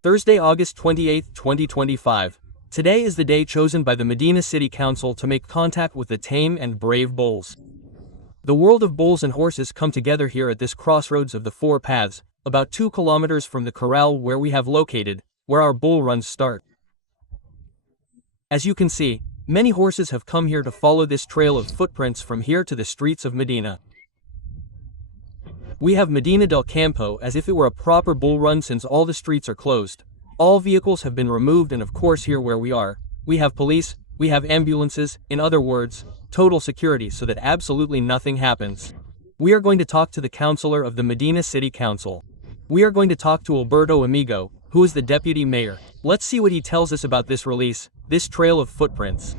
Thursday, August 28, 2025. Today is the day chosen by the Medina City Council to make contact with the tame and brave bulls. The world of bulls and horses come together here at this crossroads of the four paths, about 2 kilometers from the corral where we have located, where our bull runs start. As you can see, many horses have come here to follow this trail of footprints from here to the streets of Medina. We have Medina del Campo as if it were a proper bull run since all the streets are closed. All vehicles have been removed, and of course here where we are, we have police, we have ambulances, in other words, total security so that absolutely nothing happens. We are going to talk to the councilor of the Medina City Council. We are going to talk to Alberto Amigo, who is the deputy mayor. Let's see what he tells us about this release, this trail of footprints.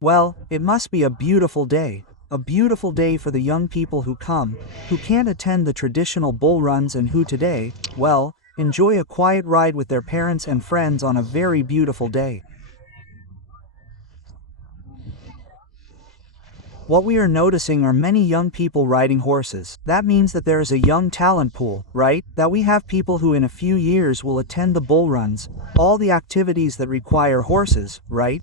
Well, it must be a beautiful day for the young people who come, who can't attend the traditional bull runs and who today, well, enjoy a quiet ride with their parents and friends on a very beautiful day. What we are noticing are many young people riding horses. That means that there is a young talent pool, right? That we have people who in a few years will attend the bull runs, all the activities that require horses, right?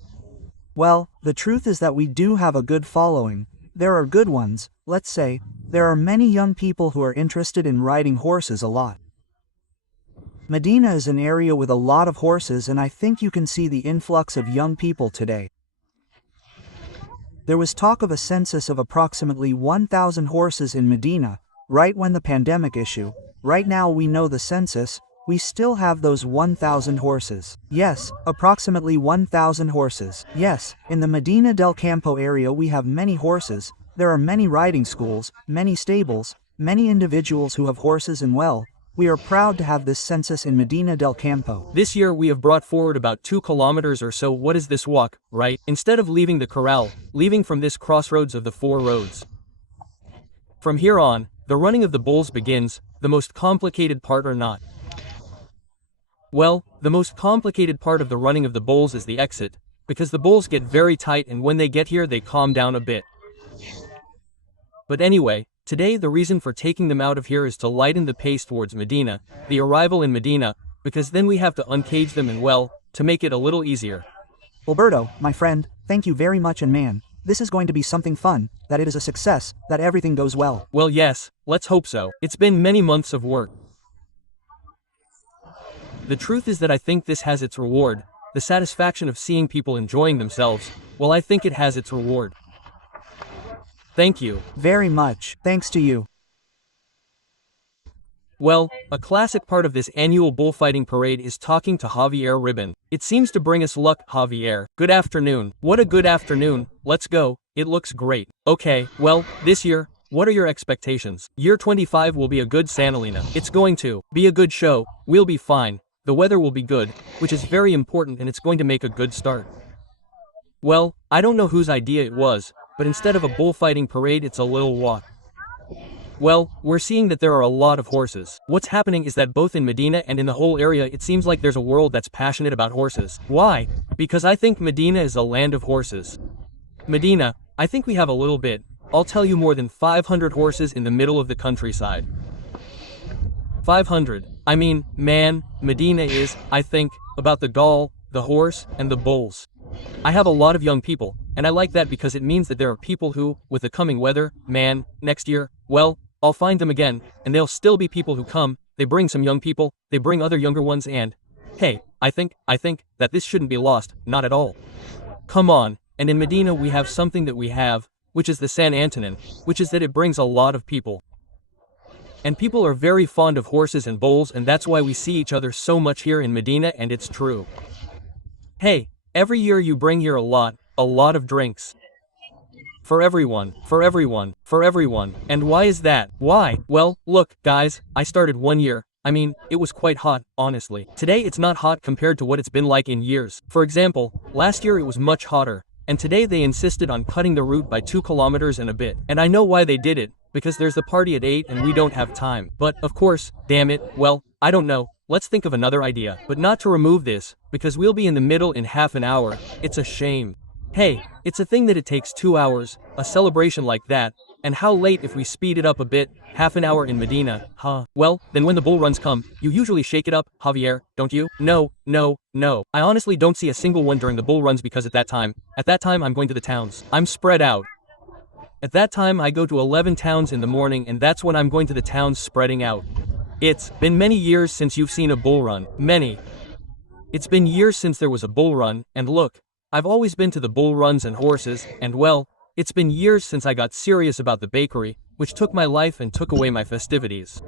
Well, the truth is that we do have a good following. There are good ones, let's say. There are many young people who are interested in riding horses a lot. Medina is an area with a lot of horses, and I think you can see the influx of young people today. There was talk of a census of approximately 1,000 horses in Medina, right when the pandemic issue. Right now we know the census. We still have those 1,000 horses. Yes, approximately 1,000 horses. Yes, in the Medina del Campo area we have many horses. There are many riding schools, many stables, many individuals who have horses, and well, we are proud to have this census in Medina del Campo. This year we have brought forward about 2 kilometers or so. What is this walk, right? Instead of leaving the corral, leaving from this crossroads of the 4 roads. From here on, the running of the bulls begins, the most complicated part or not. Well, the most complicated part of the running of the bulls is the exit, because the bulls get very tight and when they get here they calm down a bit. But anyway, today the reason for taking them out of here is to lighten the pace towards Medina, the arrival in Medina, because then we have to uncage them and well, to make it a little easier. Alberto, my friend, thank you very much, and man, this is going to be something fun, that it is a success, that everything goes well. Well yes, let's hope so. It's been many months of work. The truth is that I think this has its reward, the satisfaction of seeing people enjoying themselves. Well, I think it has its reward. Thank you. Very much, thanks to you. Well, a classic part of this annual bullfighting parade is talking to Javier Ribbon. It seems to bring us luck, Javier. Good afternoon. What a good afternoon. Let's go. It looks great. Okay, well, this year, what are your expectations? Year 25 will be a good Sanalina. It's going to be a good show. We'll be fine. The weather will be good, which is very important, and it's going to make a good start. Well, I don't know whose idea it was, but instead of a bullfighting parade it's a little walk. Well, we're seeing that there are a lot of horses. What's happening is that both in Medina and in the whole area it seems like there's a world that's passionate about horses. Why? Because I think Medina is a land of horses. Medina, I think we have a little bit, I'll tell you, more than 500 horses in the middle of the countryside. 500. I mean, man, Medina is, I think, about the Gaul, the horse, and the bulls. I have a lot of young people, and I like that because it means that there are people who, with the coming weather, man, next year, well, I'll find them again, and there'll still be people who come, they bring some young people, they bring other younger ones, and, hey, I think that this shouldn't be lost, not at all. Come on, and in Medina we have something that we have, which is the San Antonin, which is that it brings a lot of people. And people are very fond of horses and bulls, and that's why we see each other so much here in Medina, and it's true. Hey, every year you bring here a lot of drinks. For everyone. And why is that? Why? Well, look, guys, I started 1 year. I mean, it was quite hot, honestly. Today it's not hot compared to what it's been like in years. For example, last year it was much hotter, and today they insisted on cutting the route by 2 kilometers and a bit. And I know why they did it. Because there's the party at 8 and we don't have time. But, of course, damn it, well, I don't know, let's think of another idea. But not to remove this, because we'll be in the middle in half an hour. It's a shame. Hey, it's a thing that it takes 2 hours, a celebration like that, And how late if we speed it up a bit, half an hour in Medina, huh? Well, then when the bull runs come, you usually shake it up, Javier, don't you? No, no, no. I honestly don't see a single one during the bull runs because at that time I'm going to the towns. I'm spread out. At that time I go to 11 towns in the morning and that's when I'm going to the towns spreading out. It's been many years since you've seen a bull run. Many. It's been years since there was a bull run, and look, I've always been to the bull runs and horses, and well, it's been years since I got serious about the bakery, which took my life and took away my festivities.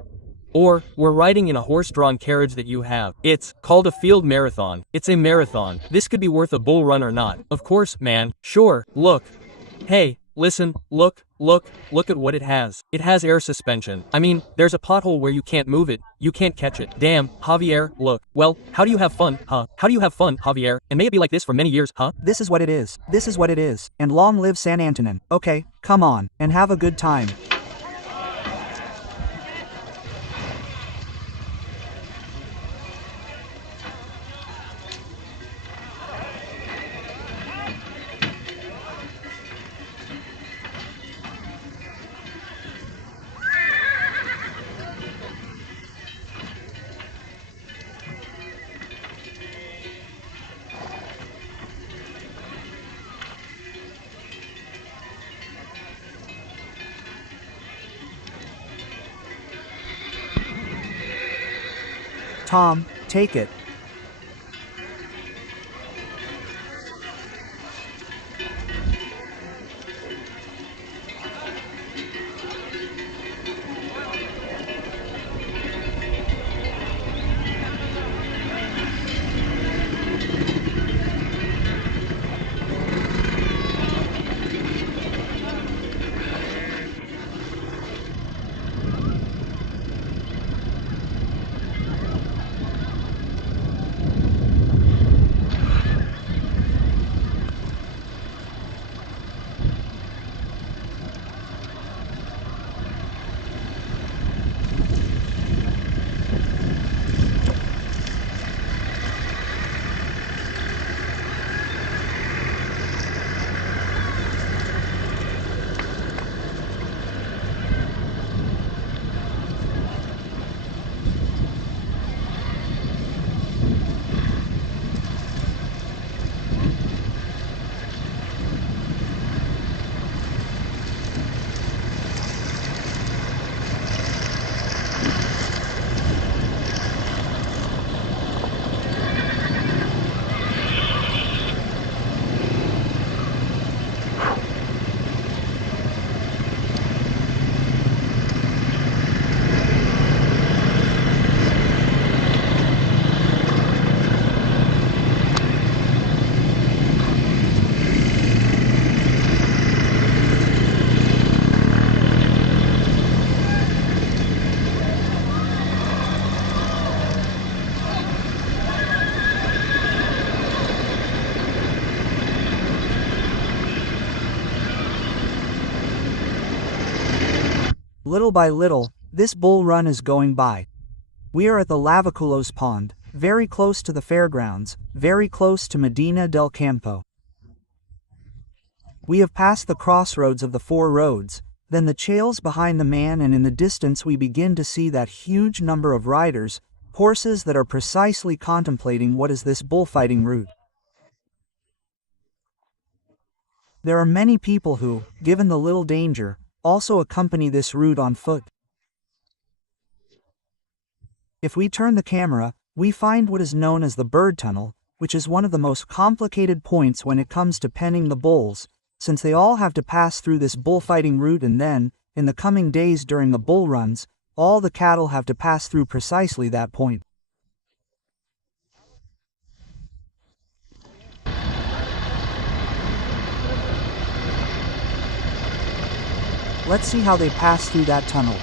Or, we're riding in a horse-drawn carriage that you have. It's called a field marathon. It's a marathon. This could be worth a bull run or not. Of course, man. Sure, look. Hey, listen, look at what it has. It has air suspension. I mean, there's a pothole where you can't move it, you can't catch it. Damn, Javier, look. Well, how do you have fun, huh? How do you have fun, Javier? And may it be like this for many years, huh? This is what it is. This is what it is. And long live San Antonin. Okay, come on, and have a good time. Tom, take it. Little by little, this bull run is going by. We are at the Lavaculos pond, very close to the fairgrounds, very close to Medina del Campo. We have passed the crossroads of the four roads, then the trails behind the man, and in the distance we begin to see that huge number of riders, horses that are precisely contemplating what is this bullfighting route. There are many people who, given the little danger, also accompany this route on foot. If we turn the camera, we find what is known as the bird tunnel, which is one of the most complicated points when it comes to penning the bulls, since they all have to pass through this bullfighting route, and then, in the coming days during the bull runs, all the cattle have to pass through precisely that point. Let's see how they pass through that tunnel.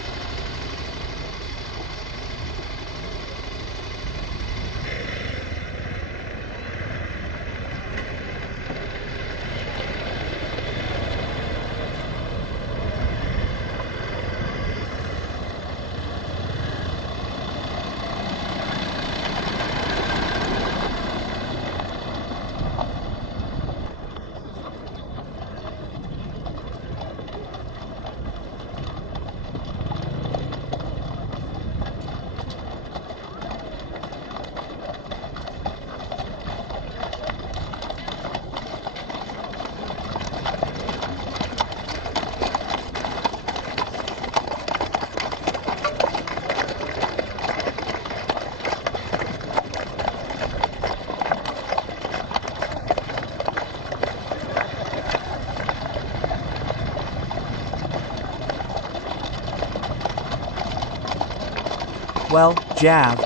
Well, Jav.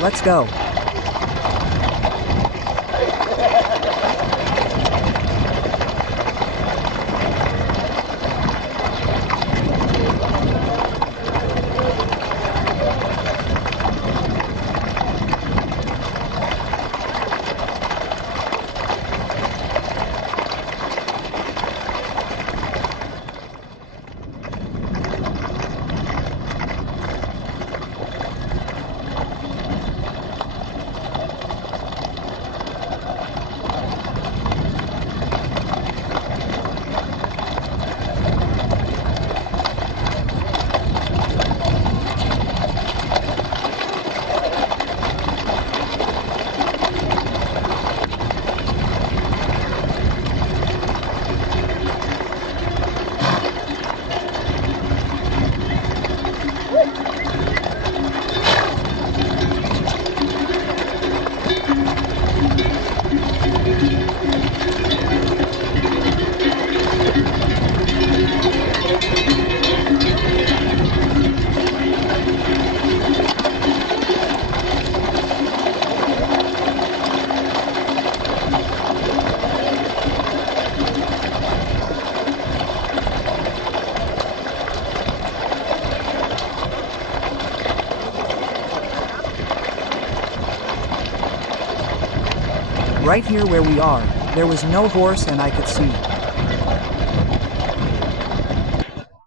Let's go. Right here where we are, there was no horse and I could see.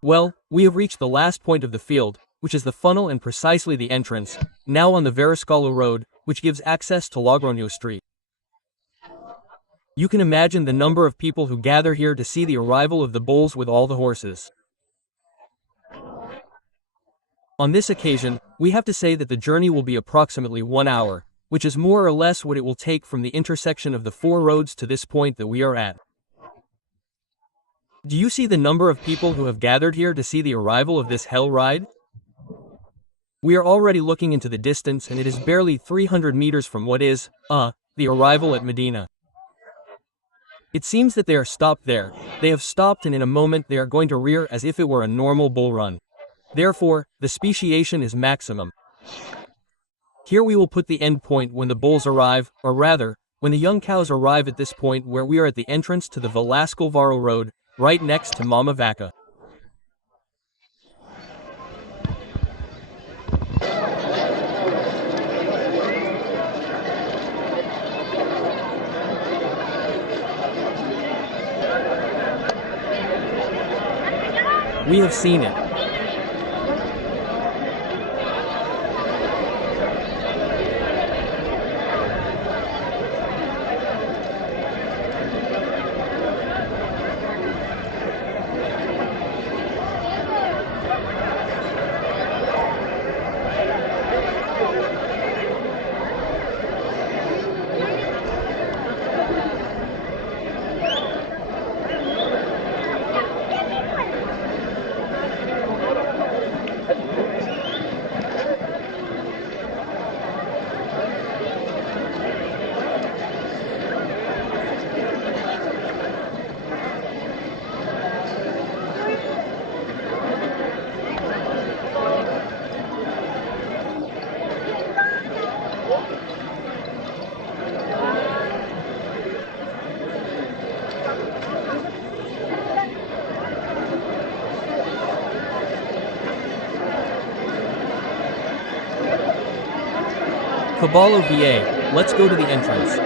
Well, we have reached the last point of the field, which is the funnel and precisely the entrance, now on the Verascalo Road, which gives access to Logroño Street. You can imagine the number of people who gather here to see the arrival of the bulls with all the horses. On this occasion, we have to say that the journey will be approximately 1 hour, which is more or less what it will take from the intersection of the 4 roads to this point that we are at. Do you see the number of people who have gathered here to see the arrival of this hell ride? We are already looking into the distance and it is barely 300 meters from what is, the arrival at Medina. It seems that they are stopped there. They have stopped and in a moment they are going to rear as if it were a normal bull run. Therefore, the speciation is maximum. Here we will put the end point when the bulls arrive, or rather, when the young cows arrive at this point where we are at the entrance to the Velasco-Varo Road, right next to Mama Vaca. We have seen it. Caballo VA, let's go to the entrance.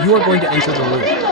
You are going to enter the room.